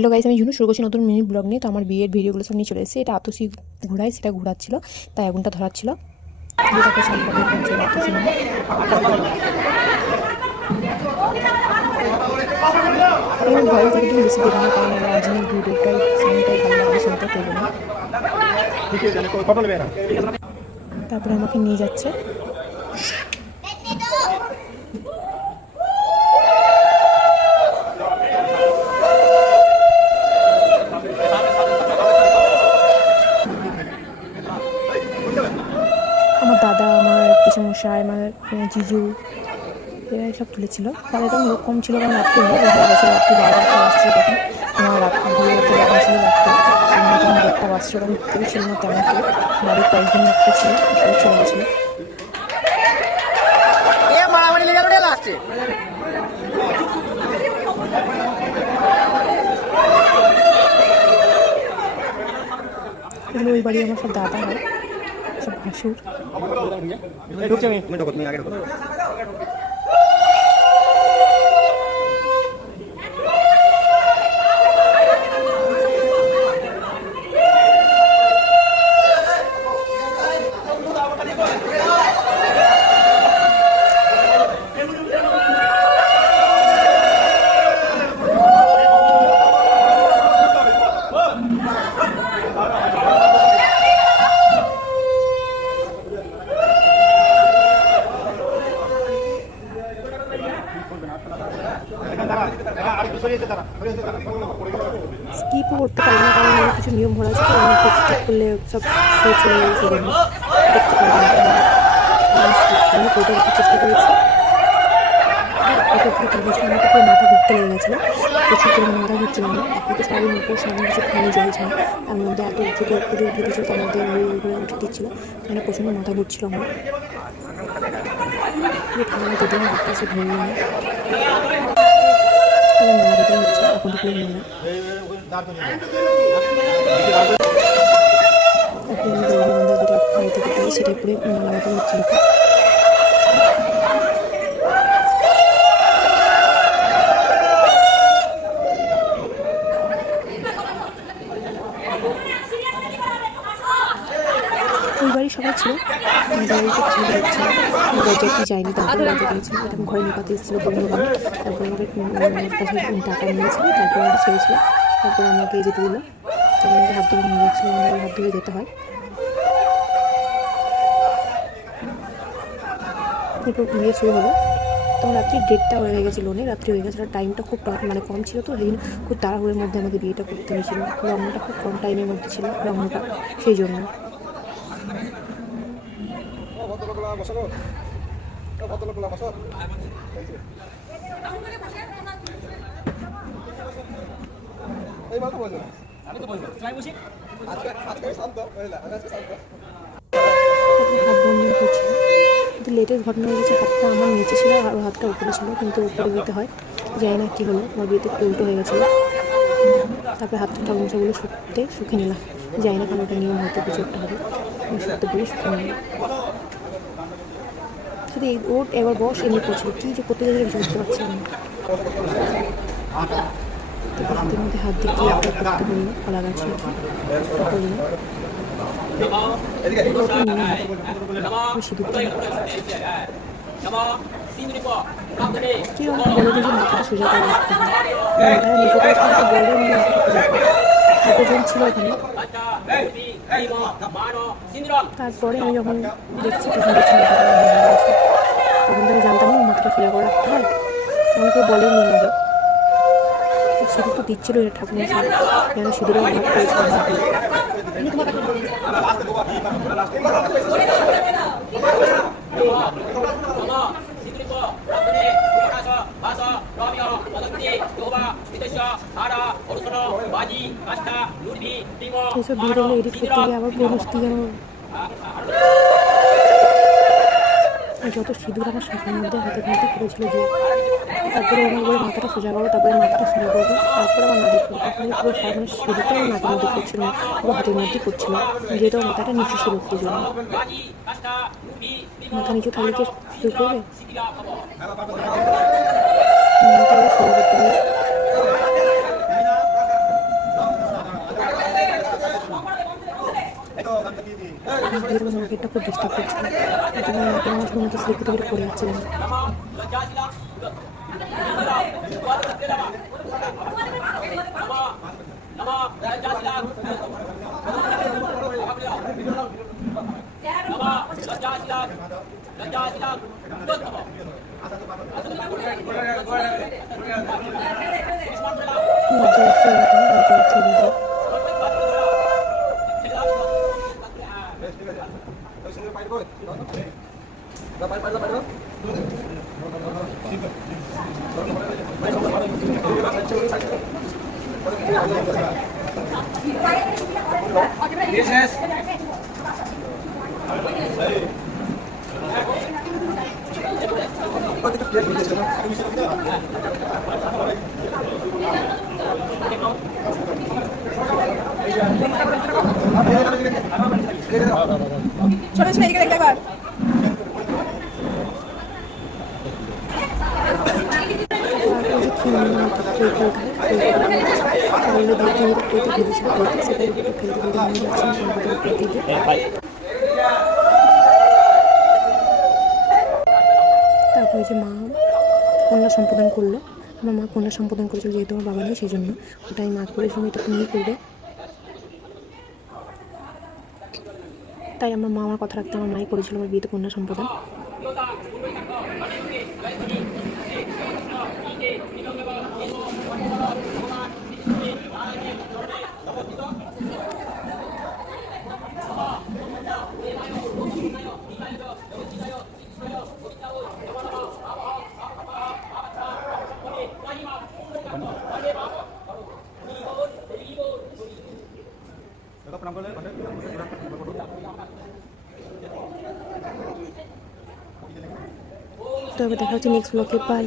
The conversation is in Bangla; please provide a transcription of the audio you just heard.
হ্যালো গাইস, আমি ঝুনু শুরু করছি নতুন মিনি ব্লগ নিয়ে। তো আমার বিয়ের ভিডিওগুলো সব নিয়ে চলে এসেছে। এটা আতসি ঘোড়ায়, সেটা ঘোরাচ্ছিল, তাই আগুনটা ধরাচ্ছিল। যেটাকে সম্পর্কে করছে আতসি নামে। আমি ভয়েস থেকে একটু বেশি দেবো না, কারণ আমার অরিজিনাল ভিডিওটাই সাউন্ডটাই ভালো লাগবে শুনতে, তাই জন্য। তারপরে আমাকে নিয়ে যাচ্ছে। আমার দাদা, আমার পিসমশাই, আমার জিজু, এরা সব তুলেছিল। তাদের তখন লোক কম ছিল, কারণ রাত্রি হয়ে গেছে, রাত্রি 12টা বাজছিল। তখন আমার রাত্রি বিয়ে হতে ছিল রাত্রে, তখন 1টা বাজছিল। তখন কেউ ছিল না তেমন কেউ, বাড়ির কয়েকজন রাত্রে ছিল, সবাই চলে গেছিলো। এগুলো ওই বাড়ি আমার সব দাদা হয়, সব ভাসুর। স্কিপও করতে পারি না, কারণ অনেক কিছু নিয়ম ভরা আছে, তো অনেক স্কিপ করলে সব শো চলে যাবে, সেই জন্য দেখতে পারবো না। আমি ওইটা দেখার চেষ্টা করেছি। এটা পুরো 3 বছর আমাকে পুরো মাথা ঘুরতে লেগে গেছিলো, প্রচুর পরিমাণে মাথা ঘুরছিল না। এখন তো সবই মুখো সামনে কিছু খালি জ্বলছে না, তার মধ্যে এত উঁচু করে উঠে দিচ্ছিল, তার মধ্যে করে উঠে দিচ্ছিল, মানে প্রচণ্ড মাথা ঘুরছিল আমার। ঠান্ডা যদি আমার হাত কাছে ধরে নিয়ে মেলা দেখে হচ্ছে এখন থেকে মেলা। এখন আমি রজনীগন্ধা যেটা বাড়ি থেকে পাই সেটাই পরে মেলা মতো হচ্ছিল। ওই বাড়ি সবাই ছিল, বাড়িতে ছেলে ছিল, বরযাত্রী যায়নি, তারপরে বাজে গিয়েছিল। এরকম ঘরে নিপাতে এসেছিল বন্ধুবান, তারপরে আমাকে কাছে টাকা নিয়েছিল, তারপরে আমাকে ছেড়েছিল, তারপরে আমাকে যেতে দিল। তখন আমাকে হাত ধরে নিয়ে যাচ্ছিল, আমাকে হাত ধরে যেতে হয়। এরপর বিয়ে শুরু হলো। তখন রাত্রি 1:30টা হয়ে গেছিলো, অনেক রাত্রি হয়ে গেছিলো। টাইমটা খুব মানে কম ছিল, তো সেই জন্য খুব তাড়াহুড়োর মধ্যে আমাকে বিয়েটা করতে হয়েছিল। লগ্নটা খুব কম টাইমের মধ্যে ছিল, লগ্নটা, সেই জন্য। হাত বন্ধন করছিল, কিন্তু লেটেস্ট ঘটনা হয়ে গেছে, হাতটা আমার নিচে ছিল আর হাতটা উপরে ছিল, কিন্তু উপরে দিতে হয়, জানি না কী হলো, আমার বিয়েতে উল্টো হয়ে গেছিলো। তারপরে হাতটা টামচাগুলো শুকে নিলাম, জানি না কারণ ওটা নিয়ম হয়তো কিছু একটা হবে, শুকতে বলে শুকে নিলাম। শুধু ওর এবার বস এমনি করছিল, কী যে করতে গেলে কিছু বুঝতে পারছি আমি। হাতের মধ্যে হাত দিয়ে করতে বললো, কলা গাছ করলো, কি আমাকে বলে দিয়েছে মাথাটা সোজা করে রাখতে হয়, মাথাটা নিচে করে বলে এতজন ছিল ওখানে। তারপরে আমি যখন দেখছি তখন দেখছি তখন তো আমি জানতাম না মাথাটা সোজা করে রাখতে হয়, আমাকে বলেনি আমাকে। সিঁদুর তো দিচ্ছিল এটা ঠাকুমার সাথে, যেন সিঁদুরের অভাব করেছিল। এসব ভিডিওগুলো এডিট করতে গিয়ে আবার পরিস্থিতি যেন যত সিঁদুর আমার শাখার মধ্যে হাতের মধ্যে পড়েছিল যে। তারপরে আমার বলে মাথাটা সোজা করো, তারপরে মাথাটা সোজা করবো, তারপরে আমার নাড়ি করবো। তারপরে পুরো সারা সিঁদুরটা আমার নাকের মধ্যে পড়ছিল না, পুরো হাতের মধ্যেই পড়ছিল, যেহেতু মাথাটা নিচু ছিল সেই জন্য। মাথা নিচু থাকলে কি সিঁদুর করবে? মাথাটা সোজা করতে হবে। মার্কেটটা খুব ডিস্টার্ব করছিল, আমার মধ্যে স্লিপ থেকে পড়ে যাচ্ছিলেন। ছোট ছোট এদিকে দেখতে একবার তারপরে যে মা কন্যা সম্পাদন করলো, আমার মা কন্যা সম্পাদন করেছিল, যেহেতু আমার বাবা নেই সেই জন্য ওটাই মা করে শুনে তখন নিয়ে করবে। তাই আমার মা আমার কথা রাখতে আমার মাই করেছিল আমার বিয়েতে কন্যা সম্পাদন। তবে দেখা হচ্ছে নেক্সট ব্লগে, বাই।